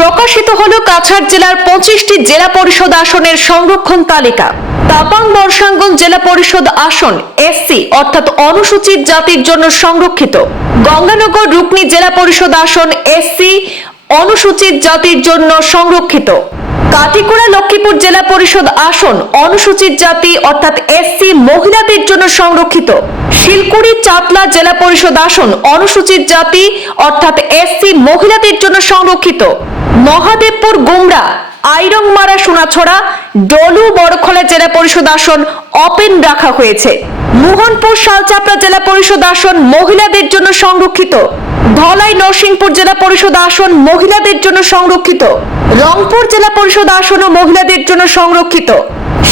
প্রকাশিত হল কাছাড় জেলার পঁচিশটি জেলা পরিষদ আসনের সংরক্ষণ তালিকা। তাপাং বর্ষাঙ্গন জেলা পরিষদ আসন এসসি অর্থাৎ অনুসূচিত জাতির জন্য সংরক্ষিত। গঙ্গানগর রুকনি জেলা পরিষদ আসন এসসি অনুসূচিত জাতির জন্য সংরক্ষিত। কাটিকুড়া লক্ষ্মীপুর জেলা পরিষদ আসন, অনুসূচিত জাতি, অর্থাৎ এসসি মহিলাদের জন্য সংরক্ষিত। শিলকুড়ি চাতলা জেলা পরিষদ আসন, অনুসূচিত জাতি, অর্থাৎ এসসি মহিলাদের জন্য সংরক্ষিত। মহাদেবপুর গুমরা, আইরংমারা সোনাছড়া, ডলু বড়খলা জেলা পরিষদ আসন ওপেন রাখা হয়েছে। মোহনপুর শালচাপড়া জেলা পরিষদ আসন মহিলাদের জন্য সংরক্ষিত। ধলাই নরসিংপুর জেলা পরিষদ আসন মহিলাদের জন্য সংরক্ষিত। রংপুর জেলা পরিষদ আসনও মহিলাদের জন্য সংরক্ষিত।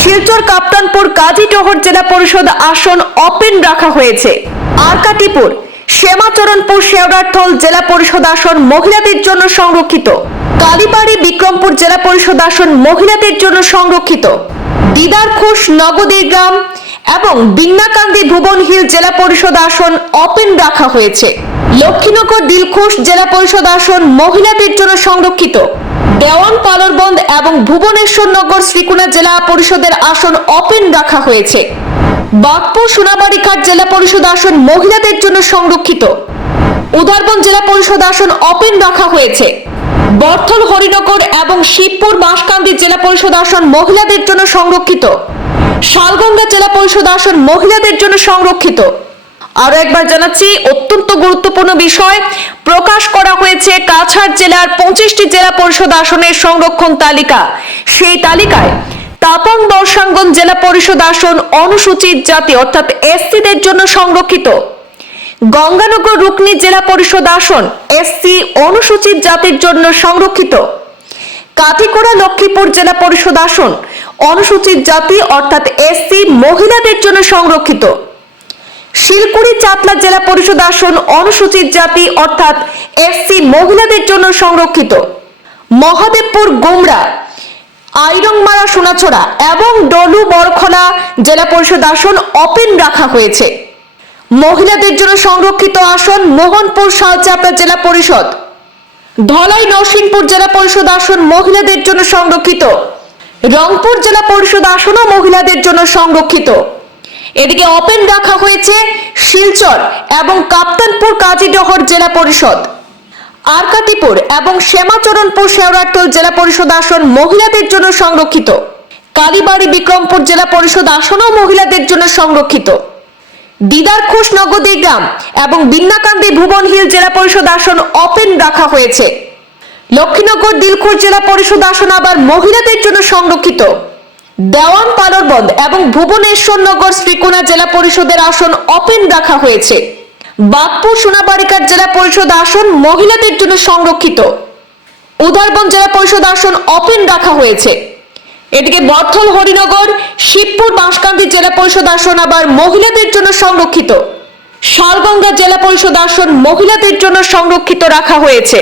শিলচর কাপ্তানপুর কাজীটহর জেলা পরিষদ আসন ওপেন রাখা হয়েছে। আরকাটিপুর শ্যামাচরণপুর শেওড়ারথল জেলা পরিষদ আসন মহিলাদের জন্য সংরক্ষিত। কালীবাড়ি বিক্রমপুর জেলা পরিষদ আসন মহিলাদের জন্য সংরক্ষিত। দিদার ঘোষ নগদীর গ্রাম এবং বিন্নাকান্দি ভুবন হিল জেলা পরিষদ আসন ওপেন রাখা হয়েছে। লক্ষ্মীনগর দিলখুশ জেলা পরিষদ আসন মহিলাদের জন্য সংরক্ষিত। দেওয়ান পালরবন্দ এবং ভুবনেশ্বর নগর শ্রীকুণা জেলা পরিষদের আসন ওপেন রাখা হয়েছে। বাগপুর সোনাবাড়িঘাট জেলা পরিষদ আসন মহিলাদের জন্য সংরক্ষিত। উদারবন জেলা পরিষদ আসন ওপেন রাখা হয়েছে। বর্থল, হরিনগর এবং শিবপুর, বাঁশকান্দি জেলা পরিষদ আসন মহিলাদের জন্য সংরক্ষিত। শালগঙ্গা জেলা পরিষদ আসন মহিলাদের জন্য সংরক্ষিত। আরও একবার জানাচ্ছি, অত্যন্ত গুরুত্বপূর্ণ বিষয়, প্রকাশ করা হয়েছে কাছাড় জেলার পঁচিশটি জেলা পরিষদ আসনের সংরক্ষণ তালিকা। সেই তালিকায় তাপাং বর্ষাঙ্গন জেলা পরিষদ আসন অনুসূচিত জাতি, অর্থাৎ এসসিদের জন্য সংরক্ষিত। গঙ্গানগর রুকনি জেলা পরিষদ আসন এসসি অনুসূচিত জাতির জন্য সংরক্ষিত। কাঠিকোড়া লক্ষ্মীপুর জেলা পরিষদ আসন অনুসূচিত জাতি, অর্থাৎ এসসি মহিলাদের জন্য সংরক্ষিত। শিলকুড়ি চাতলা জেলা পরিষদ আসন অনুসূচিত জাতি, অর্থাৎ এসসি মহিলাদের জন্য সংরক্ষিত। মহাদেবপুর গুমরা আইরংমারা সোনাছড়া এবং ডলু বরখলা জেলা পরিষদ আসন ওপেন রাখা হয়েছে। মহিলাদের জন্য সংরক্ষিত আসন মোহনপুর শালচাপড়া জেলা পরিষদ। ধলাই নরসিংপুর জেলা পরিষদ আসন মহিলাদের জন্য সংরক্ষিত। রংপুর জেলা পরিষদ আসনও মহিলাদের জন্য সংরক্ষিত। এদিকে ওপেন রাখা হয়েছে শিলচর এবং কাপ্তানপুর কাজীডহর জেলা পরিষদ। আরকাতিপুর এবং শ্যামাচরণপুর শেওড়াটল জেলা পরিষদ আসন মহিলাদের জন্য সংরক্ষিত। কালীবাড়ি বিক্রমপুর জেলা পরিষদ আসনও মহিলাদের জন্য সংরক্ষিত। দিদার ঘোষ নগদী গ্রাম এবং বিন্নাকান্দি ভুবন হিল জেলা পরিষদ আসন ওপেন রাখা হয়েছে। লক্ষ্মীনগর, দিলখুর জেলা পরিষদ আসন আবার মহিলাদের জন্য সংরক্ষিত। দেওয়ান পালরবন্দ এবং ভুবনেশ্বর নগর শ্রীকোনা জেলা পরিষদের আসন ওপেন রাখা হয়েছে। বাগপুর সোনাবাড়িকার জেলা পরিষদ আসন মহিলাদের জন্য সংরক্ষিত। উদারবন জেলা পরিষদ আসন ওপেন রাখা হয়েছে। এদিকে বর্থল হরিনগর, শিবপুর, বাঁশকান্দি জেলা পরিষদ আসন আবার মহিলাদের জন্য সংরক্ষিত। শালগঙ্গা জেলা পরিষদ আসন মহিলাদের জন্য সংরক্ষিত রাখা হয়েছে।